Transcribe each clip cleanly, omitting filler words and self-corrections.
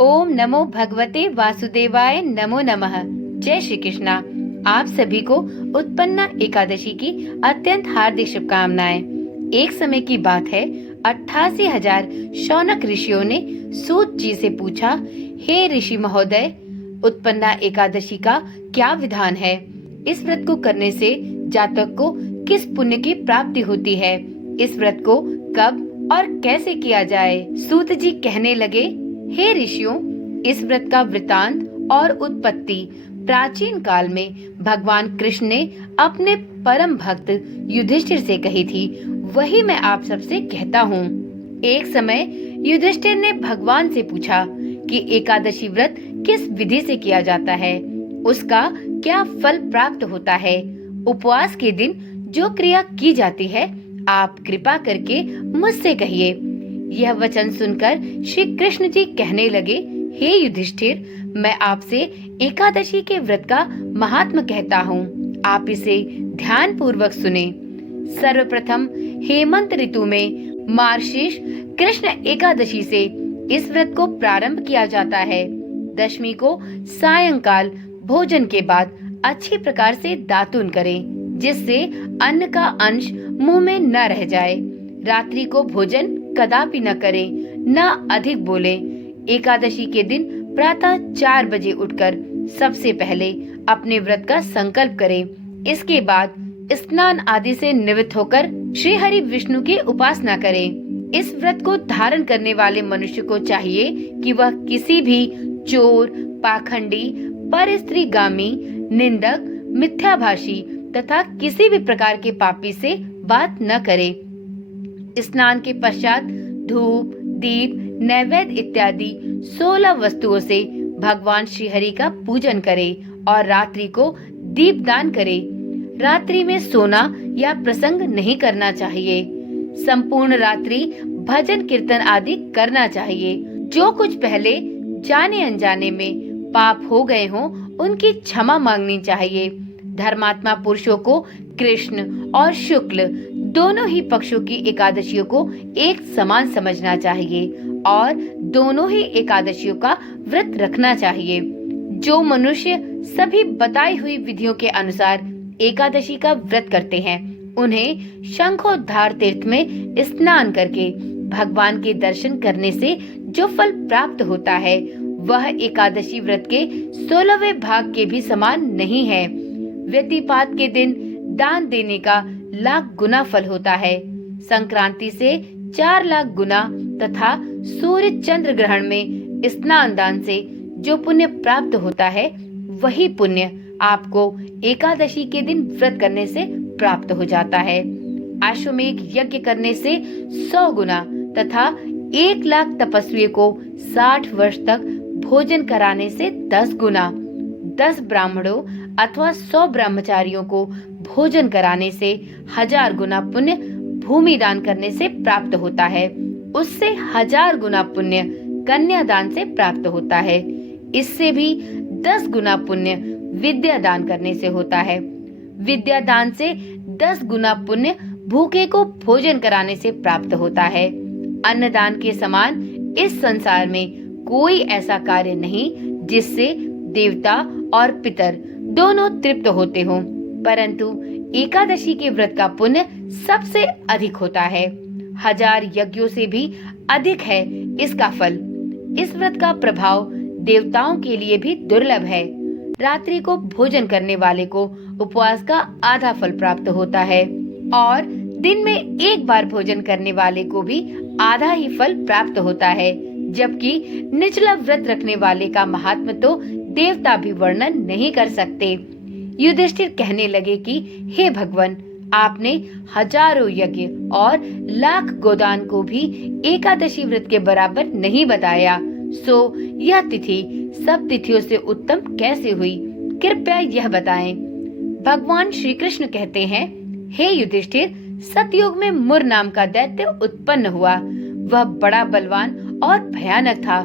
ओम नमो भगवते वासुदेवाय नमो नमः। जय श्री कृष्णा। आप सभी को उत्पन्ना एकादशी की अत्यंत हार्दिक शुभकामनाएं। एक समय की बात है, 88,000 शौनक ऋषियों ने सूत जी से पूछा, हे ऋषि महोदय, उत्पन्ना एकादशी का क्या विधान है? इस व्रत को करने से जातक को किस पुण्य की प्राप्ति होती है? इस व्रत को कब और कैसे किया जाए? सूत जी कहने लगे, हे ऋषियों, इस व्रत का वृतांत और उत्पत्ति प्राचीन काल में भगवान कृष्ण ने अपने परम भक्त युधिष्ठिर से कही थी। वही मैं आप सबसे कहता हूँ। एक समय युधिष्ठिर ने भगवान से पूछा कि एकादशी व्रत किस विधि से किया जाता है, उसका क्या फल प्राप्त होता है? उपवास के दिन जो क्रिया की जाती है, आप कृपा करके मुझसे कहिए। यह वचन सुनकर श्री कृष्ण जी कहने लगे, हे युधिष्ठिर, मैं आपसे एकादशी के व्रत का महात्म कहता हूँ। आप इसे ध्यान पूर्वक सुने। सर्वप्रथम हेमंत ऋतु में मार्गशीर्ष कृष्ण एकादशी से इस व्रत को प्रारंभ किया जाता है। दशमी को सायंकाल भोजन के बाद अच्छी प्रकार से दातून करें, जिससे अन्न का अंश मुंह में न रह जाए। रात्रि को भोजन कदापि न करें, न अधिक बोलें। एकादशी के दिन प्रातः 4 बजे उठकर सबसे पहले अपने व्रत का संकल्प करें। इसके बाद स्नान आदि से निवृत्त होकर श्री हरि विष्णु की उपासना करें। इस व्रत को धारण करने वाले मनुष्य को चाहिए कि वह किसी भी चोर, पाखंडी, परस्त्रीगामी, निंदक, मिथ्याभाषी तथा किसी भी प्रकार के पापी से बात न करे। स्नान के पश्चात धूप, दीप, नैवेद्य इत्यादि 16 वस्तुओं से भगवान श्री हरि का पूजन करें और रात्रि को दीपदान करें। रात्रि में सोना या प्रसंग नहीं करना चाहिए। संपूर्ण रात्रि भजन कीर्तन आदि करना चाहिए। जो कुछ पहले जाने अनजाने में पाप हो गए हों, उनकी क्षमा मांगनी चाहिए। धर्मात्मा पुरुषों को कृष्ण और शुक्ल दोनों ही पक्षों की एकादशियों को एक समान समझना चाहिए और दोनों ही एकादशियों का व्रत रखना चाहिए। जो मनुष्य सभी बताई हुई विधियों के अनुसार एकादशी का व्रत करते हैं, उन्हें शंखोद्धार तीर्थ में स्नान करके भगवान के दर्शन करने से जो फल प्राप्त होता है, वह एकादशी व्रत के 16वें भाग के भी समान नहीं है। व्यतिपात के दिन दान देने का लाख गुना फल होता है। संक्रांति से 4 लाख गुना तथा सूर्य चंद्र ग्रहण में स्नान दान से जो पुण्य प्राप्त होता है, वही पुण्य आपको एकादशी के दिन व्रत करने से प्राप्त हो जाता है। अश्वमेध यज्ञ करने से 100 गुना तथा 1 लाख तपस्वी को 60 वर्ष तक भोजन कराने से 10 गुना, 10 ब्राह्मणों अथवा 100 ब्रह्मचारियों को भोजन कराने से 1000 गुना पुण्य भूमि दान करने से प्राप्त होता है। उससे 1000 गुना पुण्य कन्यादान से प्राप्त होता है। इससे भी 10 गुना पुण्य विद्या दान करने से होता है। विद्या दान से 10 गुना पुण्य भूखे को भोजन कराने से प्राप्त होता है। अन्नदान के समान इस संसार में कोई ऐसा कार्य नहीं जिससे देवता और पितर दोनों तृप्त होते हों, परंतु एकादशी के व्रत का पुण्य सबसे अधिक होता है। 1000 यज्ञों से भी अधिक है इसका फल। इस व्रत का प्रभाव देवताओं के लिए भी दुर्लभ है। रात्रि को भोजन करने वाले को उपवास का आधा फल प्राप्त होता है और दिन में एक बार भोजन करने वाले को भी आधा ही फल प्राप्त होता है, जबकि निचला व्रत रखने वाले का महात्म तो देवता भी वर्णन नहीं कर सकते। युधिष्ठिर कहने लगे कि हे भगवान, आपने हजारों यज्ञ और लाख गोदान को भी एकादशी व्रत के बराबर नहीं बताया, सो यह तिथि सब तिथियों से उत्तम कैसे हुई? कृपया यह बताएं। भगवान श्री कृष्ण कहते हैं, हे युधिष्ठिर, सतयुग में मुर नाम का दैत्य उत्पन्न हुआ। वह बड़ा बलवान और भयानक था।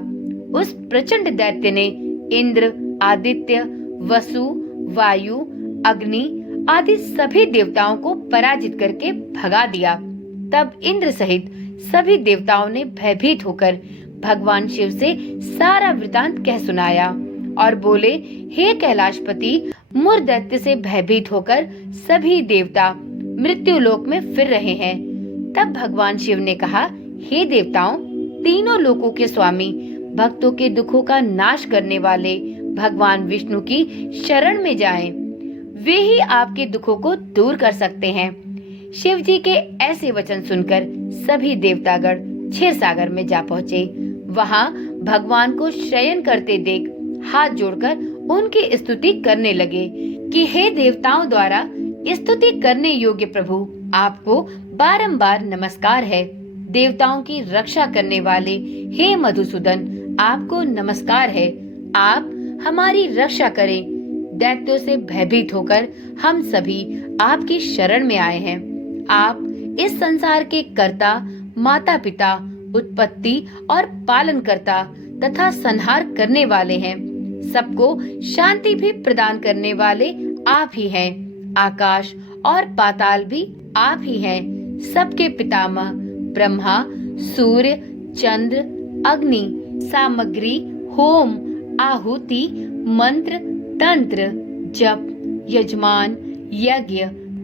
उस प्रचंड दैत्य ने इंद्र, आदित्य, वसु, वायु, अग्नि आदि सभी देवताओं को पराजित करके भगा दिया। तब इंद्र सहित सभी देवताओं ने भयभीत होकर भगवान शिव से सारा वृतांत कह सुनाया और बोले, हे कैलाशपति, मुर दैत्य से भयभीत होकर सभी देवता मृत्यु लोक में फिर रहे हैं। तब भगवान शिव ने कहा, हे देवताओं, तीनों लोकों के स्वामी, भक्तों के दुखों का नाश करने वाले भगवान विष्णु की शरण में जाएं। वे ही आपके दुखों को दूर कर सकते हैं। शिव जी के ऐसे वचन सुनकर सभी देवतागण क्षीर सागर में जा पहुँचे। वहाँ भगवान को शयन करते देख हाथ जोड़कर उनकी स्तुति करने लगे कि हे देवताओं द्वारा स्तुति करने योग्य प्रभु, आपको बारंबार नमस्कार है। देवताओं की रक्षा करने वाले हे मधुसूदन, आपको नमस्कार है। आप हमारी रक्षा करें। दैत्यों से भयभीत होकर हम सभी आपकी शरण में आए हैं। आप इस संसार के कर्ता, माता पिता, उत्पत्ति और पालन करता तथा संहार करने वाले हैं। सबको शांति भी प्रदान करने वाले आप ही हैं। आकाश और पाताल भी आप ही हैं। सबके पितामह ब्रह्मा, सूर्य, चंद्र, अग्नि, सामग्री, होम, आहुति, मंत्र, तंत्र, जप, यजमान, यज्ञ,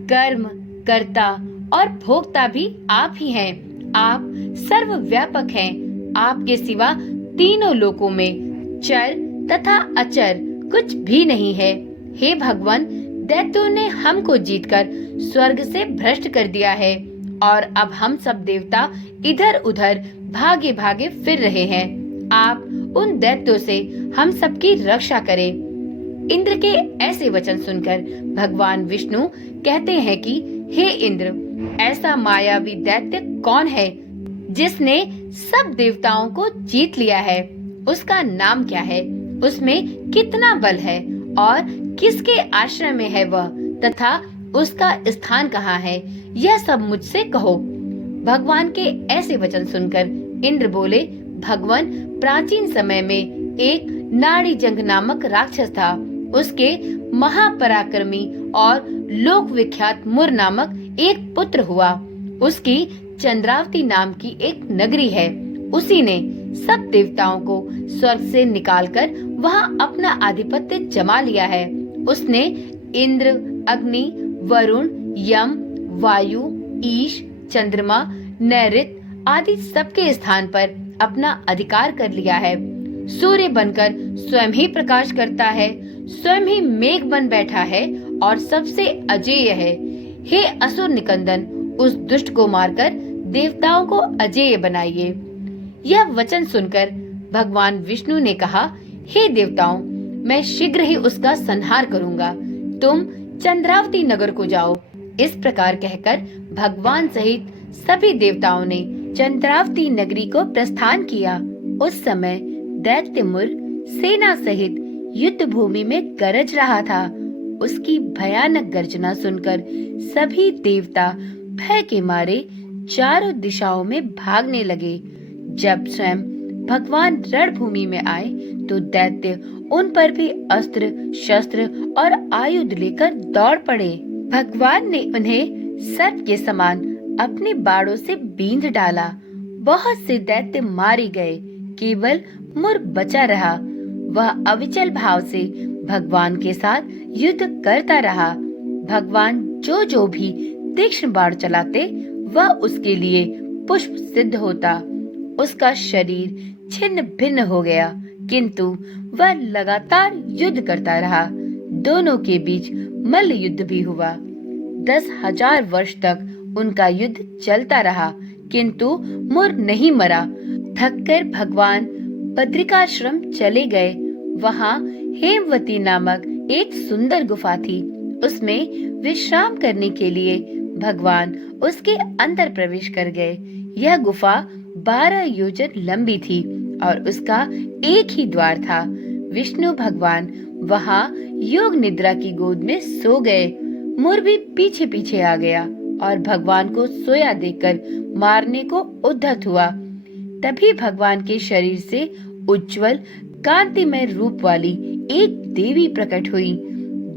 कर्म, कर्ता और भोक्ता भी आप ही हैं। आप सर्वव्यापक हैं। आपके सिवा तीनों लोकों में चर तथा अचर कुछ भी नहीं है। हे भगवान, दैत्यों ने हमको जीतकर स्वर्ग से भ्रष्ट कर दिया है और अब हम सब देवता इधर उधर भागे भागे फिर रहे हैं। आप उन दैत्यों से हम सबकी रक्षा करें। इंद्र के ऐसे वचन सुनकर भगवान विष्णु कहते हैं कि हे इंद्र, ऐसा मायावी दैत्य कौन है जिसने सब देवताओं को जीत लिया है? उसका नाम क्या है? उसमें कितना बल है और किसके आश्रय में है वह, तथा उसका स्थान कहाँ है? यह सब मुझसे कहो। भगवान के ऐसे वचन सुनकर इंद्र बोले, भगवान, प्राचीन समय में एक नाड़ी जंग नामक राक्षस था। उसके महापराक्रमी और लोक विख्यात मुर नामक एक पुत्र हुआ। उसकी चंद्रावती नाम की एक नगरी है। उसी ने सब देवताओं को स्वर्ग से निकालकर वहां अपना आधिपत्य जमा लिया है। उसने इंद्र, अग्नि, वरुण, यम, वायु, ईश, चंद्रमा, नैऋत आदि सबके स्थान पर अपना अधिकार कर लिया है। सूर्य बनकर स्वयं ही प्रकाश करता है, स्वयं ही मेघ बन बैठा है और सबसे अजेय है। हे असुर निकंदन, उस दुष्ट को मारकर देवताओं को अजेय बनाइए। यह वचन सुनकर भगवान विष्णु ने कहा, हे देवताओं, मैं शीघ्र ही उसका संहार करूंगा। तुम चंद्रावती नगर को जाओ। इस प्रकार कहकर भगवान सहित सभी देवताओं ने चंद्रावती नगरी को प्रस्थान किया। उस समय दैत्य मुर सेना सहित युद्ध भूमि में गरज रहा था। उसकी भयानक गर्जना सुनकर सभी देवता भय के मारे चारों दिशाओं में भागने लगे। जब स्वयं भगवान रणभूमि में आए तो दैत्य उन पर भी अस्त्र शस्त्र और आयुध लेकर दौड़ पड़े। भगवान ने उन्हें सर्प के समान अपने बाणों से बींध डाला। बहुत से दैत्य मारे गए, केवल मुर बचा रहा। वह अविचल भाव से भगवान के साथ युद्ध करता रहा। भगवान जो भी तीक्ष्ण बाण चलाते वह उसके लिए पुष्प सिद्ध होता। उसका शरीर छिन्न भिन्न हो गया, किंतु वह लगातार युद्ध करता रहा। दोनों के बीच मल्ल युद्ध भी हुआ। 10,000 वर्ष तक उनका युद्ध चलता रहा, किंतु मुर नहीं मरा। थककर भगवान बद्रिकाश्रम चले गए। वहाँ हेमवती नामक एक सुंदर गुफा थी। उसमें विश्राम करने के लिए भगवान उसके अंदर प्रवेश कर गए। यह गुफा 12 योजन लंबी थी और उसका एक ही द्वार था। विष्णु भगवान वहाँ योग निद्रा की गोद में सो गए। मुर भी पीछे पीछे आ गया और भगवान को सोया देखकर मारने को उद्धत हुआ। तभी भगवान के शरीर से उज्जवल कांतिमय रूप वाली एक देवी प्रकट हुई।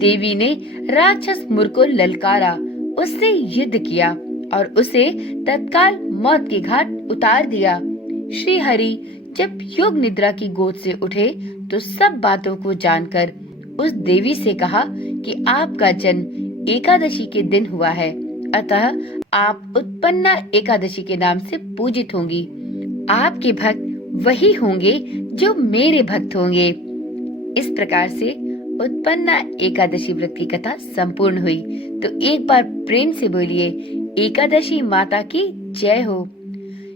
देवी ने राक्षस मुर को ललकारा, उससे युद्ध किया और उसे तत्काल मौत के घाट उतार दिया। श्री हरि जब योग निद्रा की गोद से उठे तो सब बातों को जानकर उस देवी से कहा कि आपका जन्म एकादशी के दिन हुआ है, अतः आप उत्पन्ना एकादशी के नाम से पूजित होंगी। आपके भक्त वही होंगे जो मेरे भक्त होंगे। इस प्रकार से उत्पन्ना एकादशी व्रत की कथा संपूर्ण हुई। तो एक बार प्रेम से बोलिए एकादशी माता की जय हो,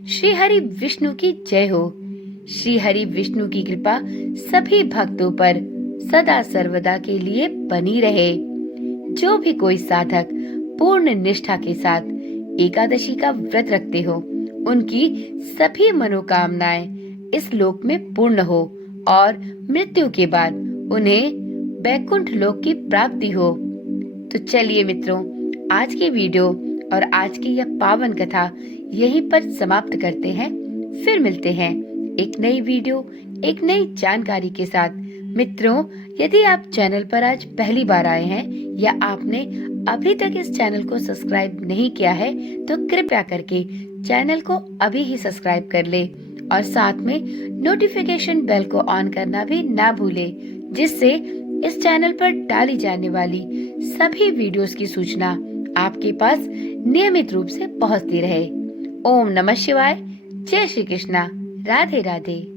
श्री हरि विष्णु की जय हो। श्री हरि विष्णु की कृपा सभी भक्तों पर सदा सर्वदा के लिए बनी रहे। जो भी कोई साधक पूर्ण निष्ठा के साथ एकादशी का व्रत रखते हो, उनकी सभी मनोकामनाएं इस लोक में पूर्ण हो और मृत्यु के बाद उन्हें वैकुंठ लोक की प्राप्ति हो। तो चलिए मित्रों, आज की वीडियो और आज की यह पावन कथा यहीं पर समाप्त करते हैं। फिर मिलते हैं एक नई वीडियो, एक नई जानकारी के साथ। मित्रों, यदि आप चैनल पर आज पहली बार आए हैं या आपने अभी तक इस चैनल को सब्सक्राइब नहीं किया है, तो कृपया करके चैनल को अभी ही सब्सक्राइब कर ले और साथ में नोटिफिकेशन बेल को ऑन करना भी ना भूले, जिससे इस चैनल पर डाली जाने वाली सभी वीडियोस की सूचना आपके पास नियमित रूप से पहुंचती रहे। ओम नमः शिवाय। जय श्री कृष्णा। राधे राधे।